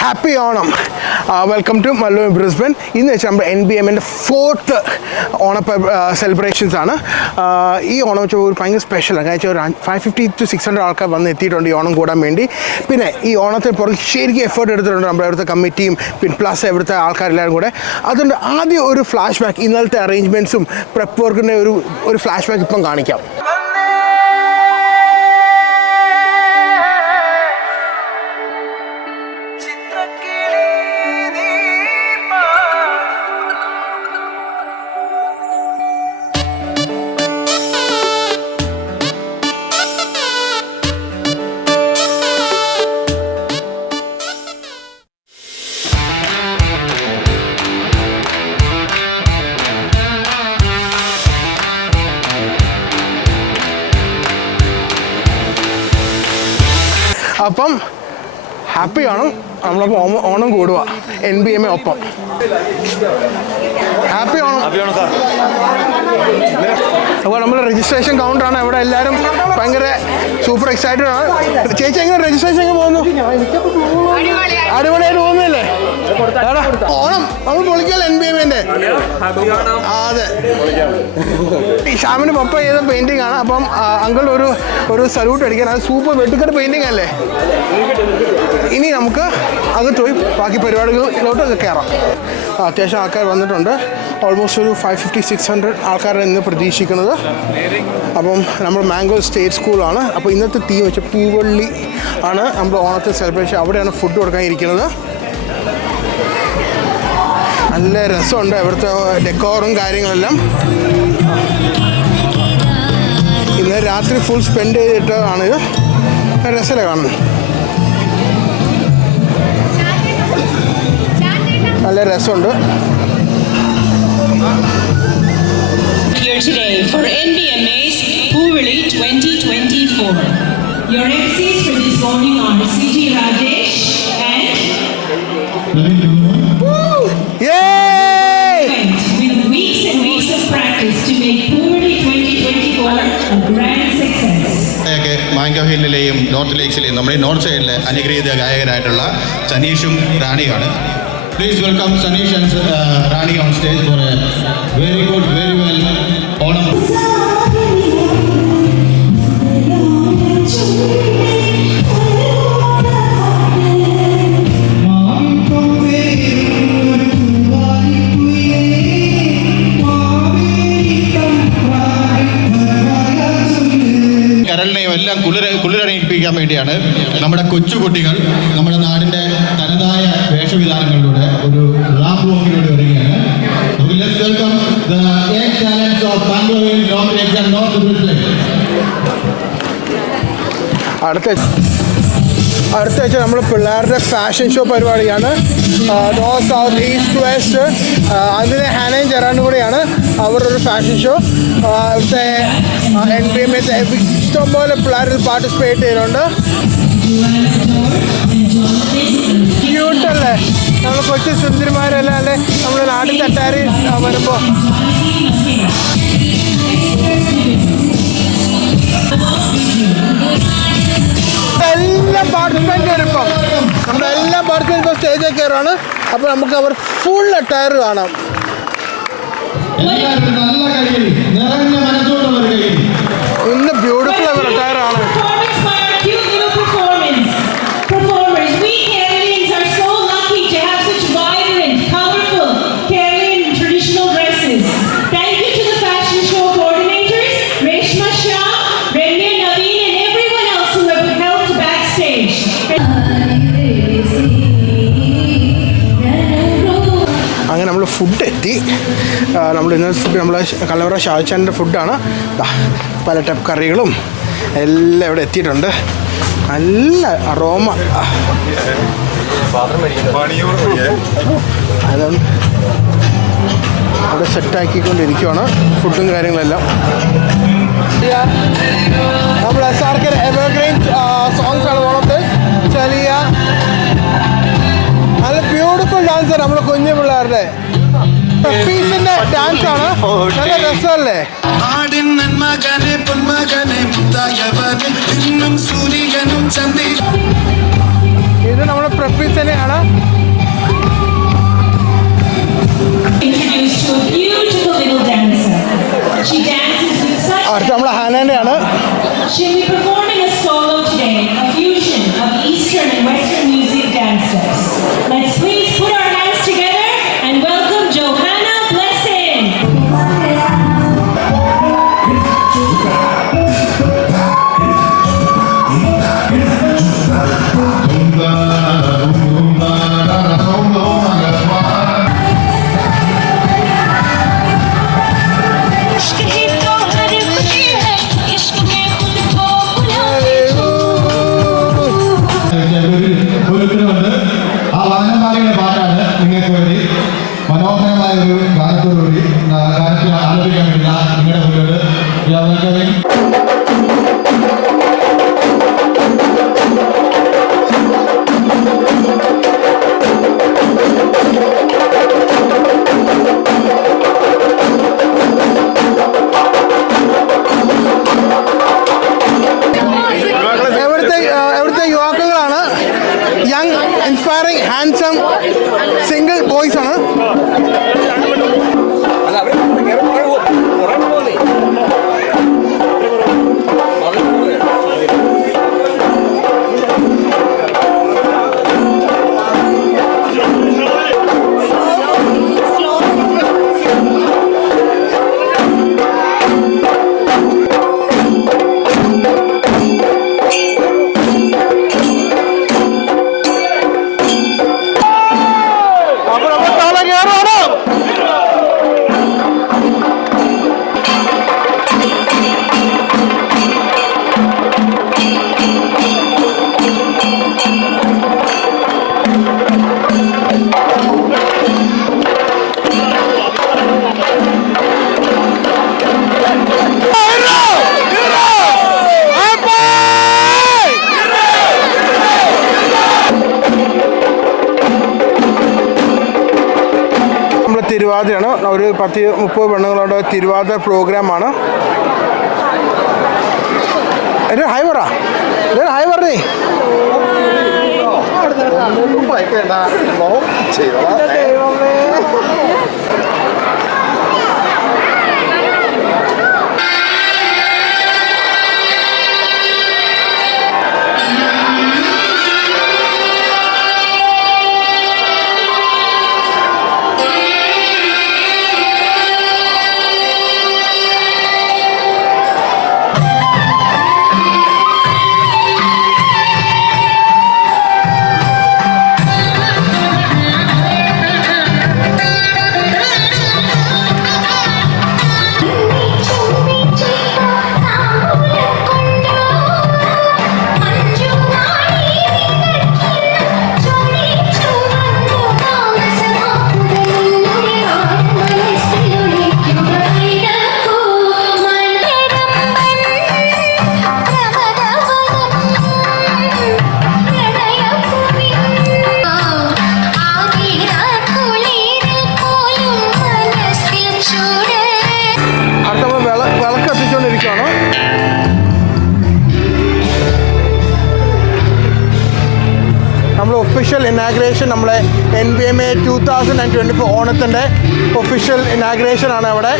Happy Onam. Welcome to Mallu Brisbane. ഇന്ന് വെച്ചാൽ നമ്മുടെ NBMൻ്റെ 4th ഓണ സെലിബ്രേഷൻസ് ആണ്. ഈ ഓണം വെച്ചാൽ ഒരു ഭയങ്കര സ്പെഷ്യലാണ്. കാരണം വെച്ചാൽ ഒരു 550 to 600 ആൾക്കാർ വന്ന് എത്തിയിട്ടുണ്ട് ഈ ഓണം കൂടാൻ വേണ്ടി. പിന്നെ ഈ ഓണത്തിന് പുറത്ത് ശരിക്കും എഫേർട്ട് എടുത്തിട്ടുണ്ട് നമ്മുടെ അവിടുത്തെ കമ്മിറ്റിയും പിന്നെ പ്ലസ് ഇവിടുത്തെ ആൾക്കാരെല്ലാവരും കൂടെ. അതുകൊണ്ട് ആദ്യം ഒരു ഫ്ലാഷ് ബാക്ക്, ഇന്നലത്തെ അറേഞ്ച്മെൻറ്റ്സും പ്രെപ്പ് വർക്കിൻ്റെ ഒരു ഫ്ലാഷ് ബാക്ക് ഇപ്പം കാണിക്കാം. അപ്പം ഹാപ്പി ഓണം. നമ്മളപ്പോൾ ഓണം കൂടുക NBM ഒപ്പം. ഹാപ്പി ഓണം. അപ്പോൾ നമ്മൾ രജിസ്ട്രേഷൻ കൗണ്ടറാണ്. ഇവിടെ എല്ലാവരും ഭയങ്കര സൂപ്പർ എക്സൈറ്റഡ് ആണ്. ചേച്ചി എങ്ങനെ രജിസ്ട്രേഷൻ എങ്ങനെ പോകുന്നു? അടിപൊളിയായിട്ട് പോകുന്നില്ലേ? ഓണം നമ്മൾ പൊളിക്കല്ലേ NBMൻ്റെ. അതെ, ഈ ഷാമിന് പപ്പ ചെയ്ത പെയിന്റിംഗ് ആണ്. അപ്പം അങ്കിൾ ഒരു സല്യൂട്ട് അടിക്കാൻ. അത് സൂപ്പർ വെട്ടിക്കട്ട് പെയിന്റിംഗ് അല്ലേ. ഇനി നമുക്ക് അകത്ത് പോയി ബാക്കി പരിപാടികളിലോട്ട് കയറാം. അത്യാവശ്യം ആൾക്കാർ വന്നിട്ടുണ്ട്. ഓൾമോസ്റ്റ് ഒരു 550-600 ആൾക്കാരാണ് ഇന്ന് പ്രതീക്ഷിക്കുന്നത്. അപ്പം നമ്മൾ മാംഗോ സ്റ്റേറ്റ് സ്കൂളാണ്. അപ്പോൾ ഇന്നത്തെ തീം വെച്ചാൽ പൂവള്ളി ആണ് നമ്മൾ ഓണത്തെ സെലിബ്രേഷൻ. അവിടെയാണ് ഫുഡ് കൊടുക്കാൻ ഇരിക്കുന്നത്. നല്ല രസമുണ്ട് ഇവിടുത്തെ ഡെക്കോറും കാര്യങ്ങളെല്ലാം. ഇന്ന് രാത്രി ഫുൾ സ്പെൻഡ് ചെയ്തിട്ടാണിത്. രസമല്ലേ കാണുന്നത്? നല്ല രസമുണ്ട്. Here today for NBMA's Poovali 2024. Your MCs for this morning are CG Rajesh and Yay! With weeks and weeks of practice to make Poovali 2024 a grand success. Mango ഹില്ലിലെയും നോർത്ത് ലേക്സിലെയും നമ്മുടെ north സൈഡിലെ അനുഗ്രഹീത ഗായകരായിട്ടുള്ള സനീഷും റാണിയാണ്. Please welcome Sanish and Rani on stage for a very good, very well Onam. കരളിനെയും എല്ലാം കുളിരണിയിപ്പിക്കാൻ വേണ്ടിയാണ് നമ്മുടെ കൊച്ചുകുട്ടികൾ നമ്മുടെ നാടിൻ്റെ തനതായ വേഷവിധാനങ്ങളിലൂടെ ഒരു റാപ്പ് വോക്കിലൂടെ വരികയാണ്. അടുത്ത ആഴ്ച നമ്മൾ പിള്ളേരുടെ ഫാഷൻ ഷോ പരിപാടിയാണ്. നോർത്ത് സൗത്ത് ഈസ്റ്റ് വെസ്റ്റ് അതിന് ഹാനയും ചെറാണ്ടും കൂടെയാണ് അവരുടെ ഒരു ഫാഷൻ ഷോ. ഇവിടുത്തെ NBM ഇഷ്ടംപോലെ പിള്ളേർ പാർട്ടിസിപ്പേറ്റ് ചെയ്യുന്നുണ്ട്. ക്യൂട്ടല്ലേ നമ്മൾ കൊച്ചു സുന്ദരിമാരെല്ലാം അല്ലേ നമ്മൾ നാട്ടിൽ തട്ടാരി വരുമ്പോൾ. എല്ലാം പാർട്ടിസിപ്പേറ്റ് കയറിപ്പം നമ്മളെല്ലാം പാർട്ടിസിപ്പേറ്റ് സ്റ്റേജിൽ കയറാണ്. അപ്പോൾ നമുക്ക് അവർ ഫുൾ അറ്റയർ കാണാം. ഇന്ന് ബ്യൂട്ടിഫുൾ അവർ അറ്റയർ ആണ്. അങ്ങനെ നമ്മൾ ഫുഡ് എത്തി. നമ്മൾ ഇന്നത്തെ ഫുഡ് നമ്മൾ കലവറ ഷാജാൻ്റെ ഫുഡാണ്. പല ടൈപ്പ് കറികളും എല്ലാം ഇവിടെ എത്തിയിട്ടുണ്ട്. നല്ല അറോമ. അതുകൊണ്ട് അവിടെ സെറ്റാക്കിക്കൊണ്ടിരിക്കുകയാണ് ഫുഡും കാര്യങ്ങളെല്ലാം. നമ്മൾ SRK എവർഗ്രീൻ സോങ്സ് ആണ് ഓണത്തെ. ചെറിയ നല്ല ബ്യൂട്ടിഫുൾ ഡാൻസ് ആണ് നമ്മുടെ കുഞ്ഞു പിള്ളേരുടെ. പീസിന്റെ ഡാൻസ് ആണ്. നല്ല രസമല്ലേ? ഇത് ഇത് നമ്മുടെ പ്രഫീസ് തന്നെയാണ്. Introduced to a beautiful little dancer. She dances with such. അടുത്ത നമ്മുടെ ഹാനേൻ്റെയാണ്. She'll be performing a solo today, a fusion of Eastern and Western music dance steps. Let's please put our hands together and welcome Johanna Blessing. ആ വാഹനപാലിയുടെ പാട്ടാണ് നിങ്ങൾക്ക് വേണ്ടി മനോഹരമായ ഒരു ഗാനത്തോടുകൂടി ഗാനത്തിൽ ആലപിക്കാൻ വേണ്ടി നിങ്ങളുടെ മുന്നോട്ട് എവിടുത്തെ യുവാക്കളാണ്. Young inspiring handsome single boys ആണ്. തിരുവാതിരയാണ്. ഒരു 10-30 പെണ്ണുങ്ങളുടെ തിരുവാതിര പ്രോഗ്രാമാണ്. ഹായ് പറ, ഹായ് പറഞ്ഞേ. ഒഫീഷ്യൽ ഇനാഗ്രേഷൻ നമ്മളെ NBMA 2024 ഓണത്തിൻ്റെ ഒഫീഷ്യൽ ഇനാഗ്രേഷൻ ആണ് അവിടെ.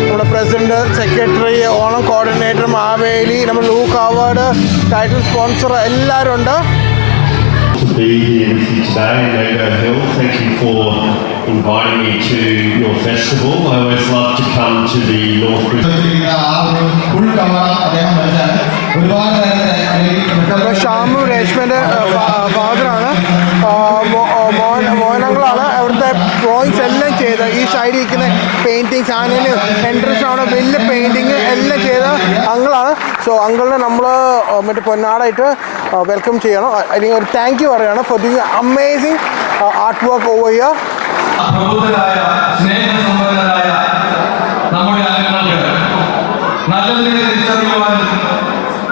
നമ്മുടെ president, secretary, Onam coordinator, Maveli, നമ്മൾ ലൂക്ക് അവാർഡ് ടൈറ്റിൽ സ്പോൺസർ എല്ലാവരും ഉണ്ട്. Be here with you today in Mango Hill. Thank you for inviting me to your festival. I always love to come to the North Brisbane. Shamu രേഷ്മൻ്റെ ഫാദറാണ്, മോനങ്ങളാണ്. അവിടുത്തെ drawings എല്ലാം ചെയ്ത് ഈ സൈഡിൽ ഇരിക്കുന്ന paintings, ആനേന് entrance ആണ് വലിയ പെയിൻറ്റിങ് എല്ലാം ചെയ്ത അങ്കിളാണ്. സോ അങ്കിളിനെ നമ്മൾ മറ്റേ പൊന്നാടായിട്ട് വെൽക്കം ചെയ്യണം. അല്ലെങ്കിൽ ഒരു താങ്ക് യു പറയുകയാണ് for the amazing art work over here. പ്രബുദ്ധരായ സ്നേഹസമ്പന്നരായ നമ്മുടെ അംഗങ്ങൾക്ക് നല്ലതിനെ തിരിച്ചറിയുവാൻ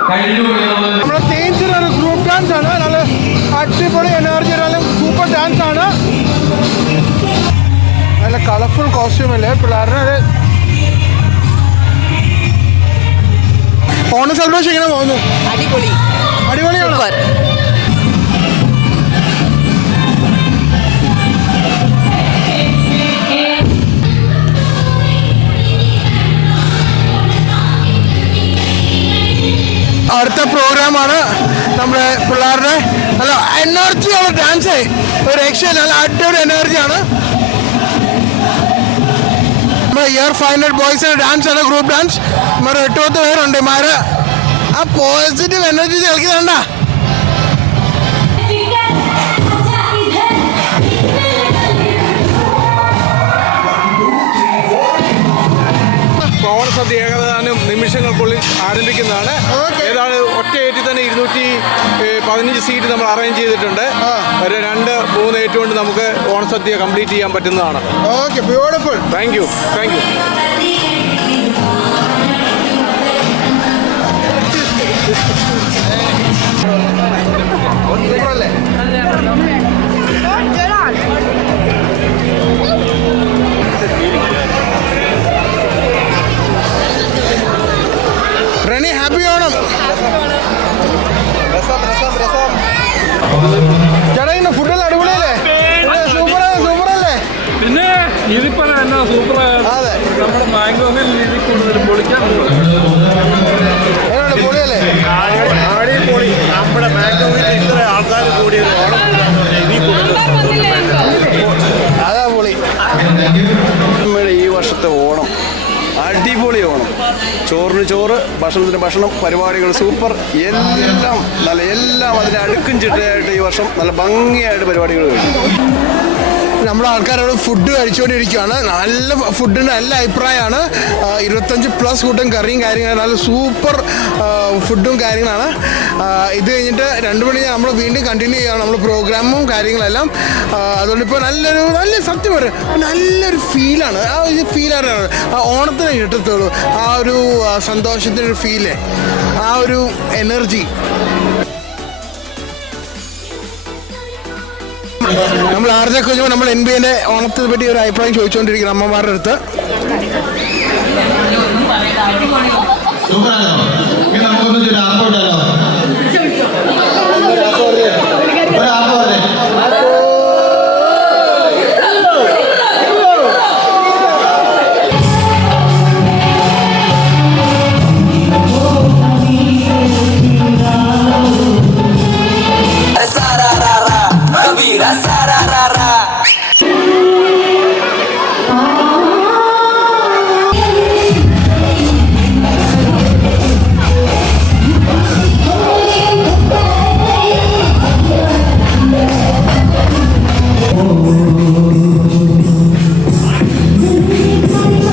കഴിഞ്ഞു എന്നുള്ളത് നമ്മുടെ തേഞ്ചിനൊരു ഗ്രൂപ്പ് ഡാൻസ് ആണ്. നല്ല അടിപൊളി എനർജി, നല്ല സൂപ്പർ ഡാൻസ് ആണ്. നല്ല കളർഫുൾ കോസ്റ്റ്യൂം അല്ലേ പിള്ളേരുടെ. ഓണം സെലിബ്രേഷൻ എങ്ങനെ പോകുന്നു? അടിപൊളി, അടിപൊളിയാണ്. പ്രോഗ്രാമാണ് നമ്മുടെ പിള്ളേരുടെ. നല്ല എനർജിയുള്ള ഡാൻസ്, ഒരു രക്ഷയില്ല, നല്ല അടിപൊളി എനർജിയാണ്. നമ്മുടെ ഇയർ 500 ബോയ്സിൻ്റെ ഡാൻസ് ആണ്, ഗ്രൂപ്പ് ഡാൻസ്. നമ്മുടെ 8-10 പേരുണ്ട്. ഇമാര് ആ പോസിറ്റീവ് എനർജി കളിക്കുന്നുണ്ട. ഓണസദ്യ ഏകദേശം നിമിഷങ്ങൾക്കുള്ളിൽ ആരംഭിക്കുന്നതാണ്. ഏതാണ് ഒറ്റയേറ്റിൽ തന്നെ 215 സീറ്റ് നമ്മൾ അറേഞ്ച് ചെയ്തിട്ടുണ്ട്. ഒരു 2-3 ഏറ്റ് കൊണ്ട് നമുക്ക് ഓണസദ്യ കംപ്ലീറ്റ് ചെയ്യാൻ പറ്റുന്നതാണ്. Okay, beautiful. Thank you. Reni, happy Onam. ചേട്ടാ, ഇന്ന് ഫുഡെല്ലാം അടിപൊളിയല്ലേ? സൂപ്പറല്ലേ? പിന്നെ ഇതിപ്പോ എന്നാ സൂപ്പർ. അതെ, നമ്മുടെ മാംഗോ ഹിൽ കൂടുതൽ പൊളിക്കാനുണ്ട്. എങ്ങനെയുണ്ട്? പൊളിയല്ലേ? അടിപൊളി. നമ്മുടെ മാംഗോ ഹിൽ ഇത്ര ആൾക്കാർ കൂടിയത് അതാ പൊളി. നമ്മുടെ ഈ വർഷത്തെ ഓണം അടിപൊളി ഓണം. ചോറിന് ചോറ്, ഭക്ഷണത്തിന് ഭക്ഷണം, പരിപാടികൾ സൂപ്പർ. എല്ലാം അതിൻ്റെ അടുക്കും ചിട്ടയായിട്ട് ഈ വർഷം നല്ല ഭംഗിയായിട്ട് പരിപാടികൾ കഴിഞ്ഞു. നമ്മുടെ ആൾക്കാരോട് ഫുഡ് കഴിച്ചുകൊണ്ടിരിക്കുകയാണ്. നല്ല ഫുഡിന് നല്ല അഭിപ്രായമാണ്. 25+ കൂട്ടം കറിയും കാര്യങ്ങളും, നല്ല സൂപ്പർ ഫുഡും കാര്യങ്ങളാണ്. ഇത് കഴിഞ്ഞിട്ട് 2 മണി നമ്മൾ വീണ്ടും കണ്ടിന്യൂ ചെയ്യുകയാണ് നമ്മൾ പ്രോഗ്രാമും കാര്യങ്ങളെല്ലാം. അതുകൊണ്ടിപ്പോൾ നല്ല സത്യം പറയും, നല്ലൊരു ഫീലാണ്. ആ ഒരു ഫീലാണ് ഓണത്തിന് കിട്ടത്തുള്ളൂ. ആ ഒരു സന്തോഷത്തിനൊരു ഫീല്, ആ ഒരു എനർജി. നമ്മൾ ആർജെ കുഞ്ഞുമ്പോൾ നമ്മൾ NBA ഓണത്തെ പറ്റി ഒരു അഭിപ്രായം ചോദിച്ചുകൊണ്ടിരിക്കണം അമ്മമാരുടെ അടുത്ത്.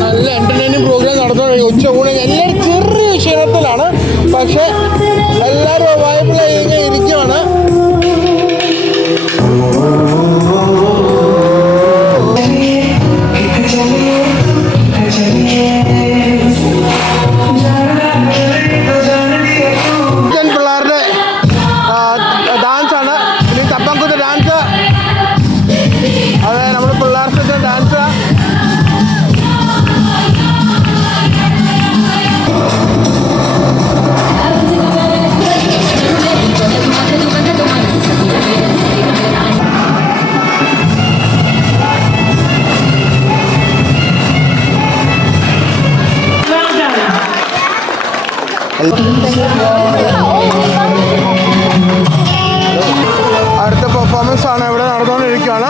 നല്ല എൻ്റർടൈനിങ് പ്രോഗ്രാം നടന്നുകൊണ്ടിരിക്കും. ഉച്ചയൂണ് എല്ലാവരും ചെറിയ ക്ഷീണത്തിലാണ്, പക്ഷെ എല്ലാവരും വൈബിളായി ഇങ്ങനെ ഇരിക്കുകയാണ്. പിള്ളേരുടെ ഡാൻസാണ്, ഇനി തപ്പംകുത്ത് ഡാൻസ്. അതെ, നമ്മൾ പിള്ളേർക്ക് ഡാൻസ്. അടുത്ത പെർഫോമൻസ് ആണ് ഇവിടെ നടന്നുകൊണ്ടിരിക്കുകയാണ്.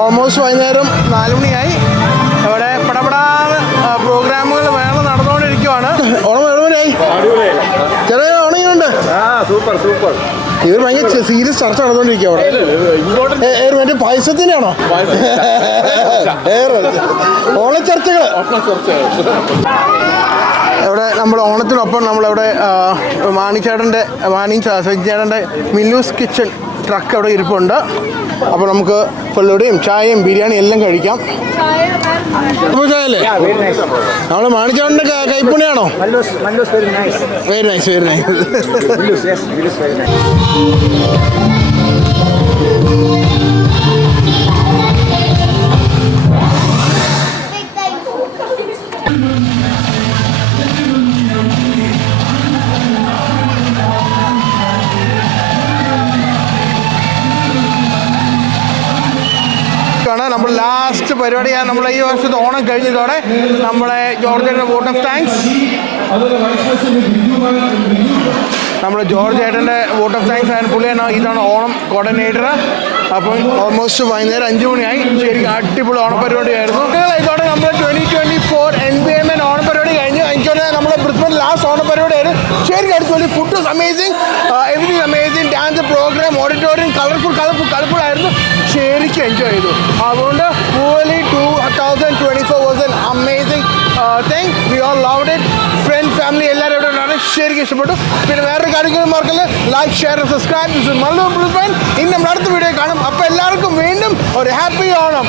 ഓൾമോസ്റ്റ് വൈകുന്നേരം 4 മണിയായി. ഇവിടെ പടപടാന്ന് പ്രോഗ്രാമുകൾ വേണം നടന്നുകൊണ്ടിരിക്കുകയാണ്. ഓണം എഴുപതിനായി ചെറിയ ഓണയുണ്ട്. ഇവർ ഭയങ്കര സീരിയസ് ചർച്ച നടന്നുകൊണ്ടിരിക്കുക അവിടെ. മറ്റേ പായസത്തിനാണോ ഓണച്ചർച്ചകൾ? ഇവിടെ നമ്മൾ ഓണത്തിനൊപ്പം നമ്മളിവിടെ സജിച്ചേട്ടൻ്റെ മില്ലൂസ് കിച്ചൺ ട്രക്ക് അവിടെ ഇരിപ്പുണ്ട്. അപ്പോൾ നമുക്ക് ഫുള്ളുടെയും ചായയും ബിരിയാണി എല്ലാം കഴിക്കാം. ചായല്ലേ നമ്മൾ മാണിച്ചേട്ടൻ്റെ കൈപ്പുണ്യാണോ? Very nice. നമ്മൾ ലാസ്റ്റ് പരിപാടിയാണ്. നമ്മളെ ഈ വർഷത്തെ ഓണം കഴിഞ്ഞതോടെ നമ്മളെ ജോർജിയുടെ വോട്ട് ഓഫ് താങ്ക്സ് നമ്മുടെ ജോർജ് ഏട്ടൻ്റെ വോട്ട് ഓഫ് താങ്ക്സ് ആൻഡ് പുള്ളിയാണ് ഇതാണ് ഓണം കോർഡിനേറ്റർ. അപ്പം ഓൾമോസ്റ്റ് വൈകുന്നേരം 5 മണിയായി. ശരിക്കും അടിപൊളി ഓണപരിപാടിയായിരുന്നു. ഇതോടെ നമ്മൾ 2024 NBMN ഓണപരിപാടി കഴിഞ്ഞു. എനിക്കൊരു നമ്മുടെ ബ്രിസ്ബൻ ലാസ്റ്റ് ഓണപരിപാടിയായിരുന്നു. ശരിക്കും അടിപൊളി. Food was amazing, everything amazing. Dance programme, auditorium colourful ആയിരുന്നു. ശരിക്കും എൻജോയ് ചെയ്തു. അതുകൊണ്ട് പൂവലി 2024 was an amazing thing. We all loved it. Friends, family എല്ലാവരും ഇവിടെ ഉണ്ടാണ്. ശരിക്കും ഇഷ്ടപ്പെട്ടു. പിന്നെ വേറൊരു കാര്യങ്ങളും മറക്കല്ല, ലൈക്ക്, ഷെയർ, സബ്സ്ക്രൈബ്. ഇനി നമ്മുടെ അടുത്ത വീഡിയോ കാണും. അപ്പോൾ എല്ലാവർക്കും വീണ്ടും ഒരു ഹാപ്പി ഓണം.